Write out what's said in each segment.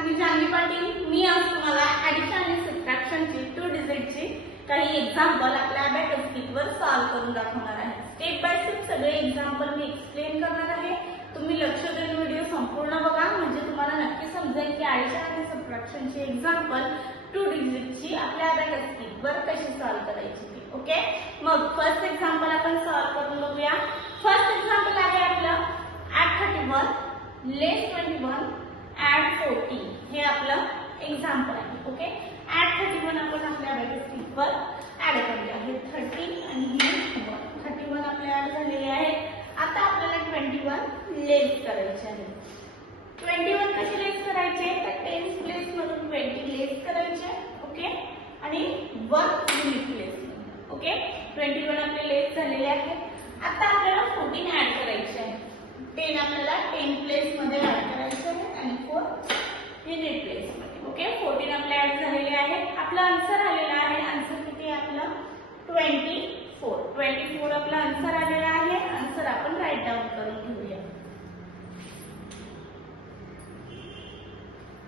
मी जानवी पाटील। मी आज तुम्हाला ॲडिशन आणि सबट्रॅक्शनची 2 डिजिटची काही एक्झाम्पल आपल्या अबॅकस कीटवर सॉल्व्ह करून दाखवणार आहे। स्टेप बाय स्टेप सगळे एक्झाम्पल मी एक्सप्लेन करणार आहे। तुम्ही लक्ष देऊन व्हिडिओ संपूर्ण बघा, म्हणजे तुम्हाला नक्की समजेल की ॲडिशन आणि सबट्रॅक्शनची एक्झाम्पल 2 डिजिटची आपल्या अबॅकस कीटवर कशी सॉल्व्ह करायची ती। ओके, मग फर्स्ट एक्झाम्पल आपण सॉल्व्ह करून बघूया। फर्स्ट एक्झाम्पल आहे आपलं add 31 less 21 add 40 हे आपलं एक्झाम्पल आहे। ओके, add 31 आपण आपल्या अबॅकस कीटवर ऍड केले आहे। 30 आणि 31 आपल्या ऍड झालेले आहेत। आता आपल्याला 21 लेस करायचे आहे। 21 कसे लेस करायचे तर 10 प्लेस मधून 20 लेस करायचे। ओके, आणि 1 युनिट प्लेस मधून। ओके, 21 आपले लेस झालेले आहेत। आता आपल्याला 14 ऍड करायचे आहे। 10 आपल्याला 10 प्लेस मध्ये ऍड करायचे आहे आणि 4 युनिट प्लेस मध्ये। ओके, 14 आपले ऍड झालेले आहेत। आपला आन्सर आलेला आहे। आन्सर किती आहे आपला 24 आपला आन्सर आलेला आहे। आन्सर आपण राईट डाऊन करून घेऊया।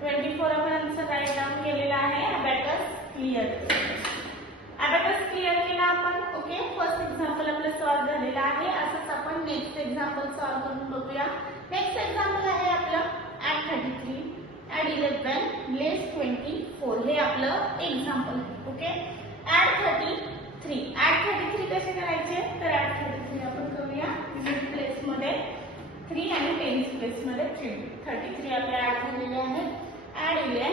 24 आपण आन्सर राईट डाऊन केलेला आहे। अबॅकस क्लिअर केला आपण। ओके, फर्स्ट एक्झाम्पल आपलं सॉल्व्ह झालेला आहे। असंच आपण नेक्स्ट एक्झाम्पल सॉल्व्ह करून बघूया। नेक्स्ट एक्झाम्पल आहे आपलं add 33 add 11 less 24 हे आपलं एक्झाम्पल आहे। ओके, add 33 कसे करायचे तर add 33 आपण करूया युनिट प्लेस मध्ये 3 आणि 10 प्लेस मध्ये 3। 33 आपले ऍड झालेले आहेत। add 11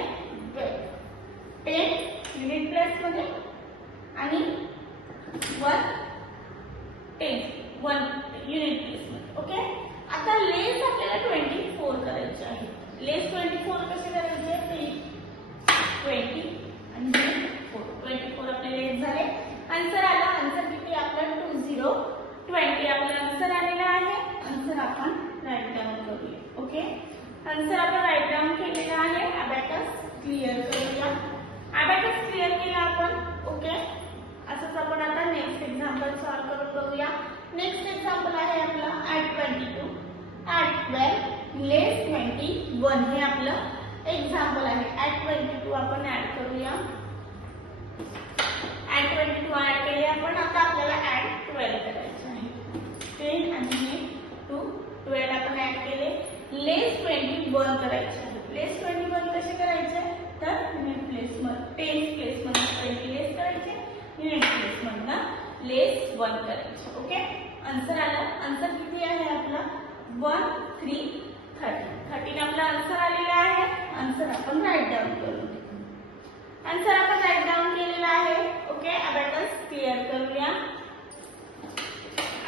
10 युनिट प्लेस मध्ये आणि 1 युनिट प्लेस मध्ये। ओके, आता लेस आपल्याला 24 करायचे आहे। लेस 24 कसे करायचे 20 आणि 24 आपले लेस झाले। आन्सर आला। आन्सर किती आपला 20 आपला आन्सर आलेला आहे। आन्सर आपण राईट डाऊन करूया। ओके, आन्सर आपण राईट डाऊन केलेला आहे। अबॅकस क्लिअर करूया। अबॅकस क्लिअर केला आपण। ओके, असंच आपण आता नेक्स्ट एक्झाम्पल सॉल्व्ह करून बघूया। नेक्स्ट एक्झाम्पल आहे आपला add 22 add 12 less 21 हे आपलं एक्झाम्पल आहे। add 22 आपण ऍड करूया। add 22 ऍड केले आपण। आता आपल्याला add 12 करायचे आहे। 10 आणि 2 12 आपण ऍड केले। less 21 करायचे आहे। less 21 कसे करायचे तर युनिट प्लेस मध्ये 10 प्लेस मध्ये 20 लेस करायचे, युनिट प्लेस मधनं लेस 1 करायचे। ओके, आन्सर आला। आन्सर किती आहे आपला 13 आपला आन्सर आलेला आहे। आन्सर आपण राईट डाऊन करू। आन्सर आपण राईट डाऊन केलेला आहे। ओके, अबॅकस क्लिअर करूया।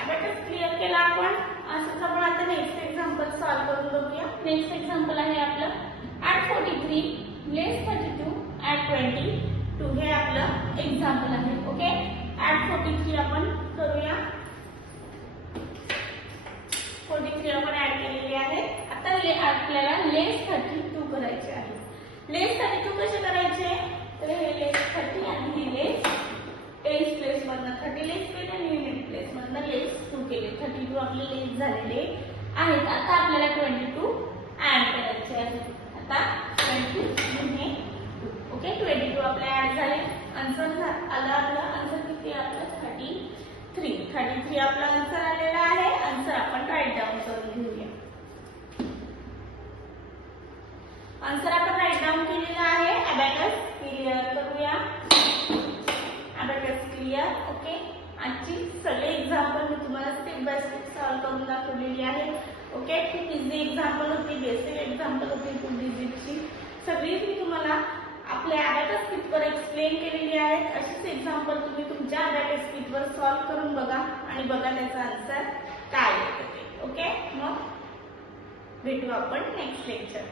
अबॅकस क्लिअर केला आपण। असंच आपण आता नेक्स्ट एक्झाम्पल सॉल्व्ह करून बघूया। नेक्स्ट एक्झाम्पल आहे आपलं add 43 less 32 add 22 हे आपलं एक्झाम्पल आहे। ओके, add 43 आपण करूया। 43 आपण ऍड केलेले आहे। आता आपल्याला लेस 32 करायचे आहे। लेस 32 कसे करायचे तर हे लेस 30 आणि हे लेस 10 प्लेस मधनं 30 लेस केले आणि युनिट प्लेस मधनं लेस 2 केले। 32 आपले लेस झालेले आहेत। आता आपल्याला 22 ऍड करायचे आहे। आता 22 ओके, 22 आपले ऍड झाले। आन्सर आला आपला। आन्सर किती आपला 33 आपला आन्सर आलेला आहे। आन्सर आपण राईट डाऊन करून घेऊया। आन्सर आपण राईट डाऊन केलेला आहे। अबॅकस क्लिअर करूया। Abacus clear. ओके, आजची सगळे एक्झाम्पल मी तुम्हाला स्टेप बाय स्टेप सॉल्व्ह करून दाखवलेली आहे। ओके, खूप इझी एक्झाम्पल होती, बेसिक एक्झाम्पल होती 2 डिजिटची। सगळी मी तुम्हाला आपल्या अबॅकस कीटवर एक्सप्लेन केलेली आहे। अशीच एक्झाम्पल तुम्ही तुमच्या अबॅकस कीटवर सॉल्व्ह करून बघा आणि बघा त्याचा आन्सर काय येतो ते। ओके, मग भेटू आपण नेक्स्ट लेक्चर।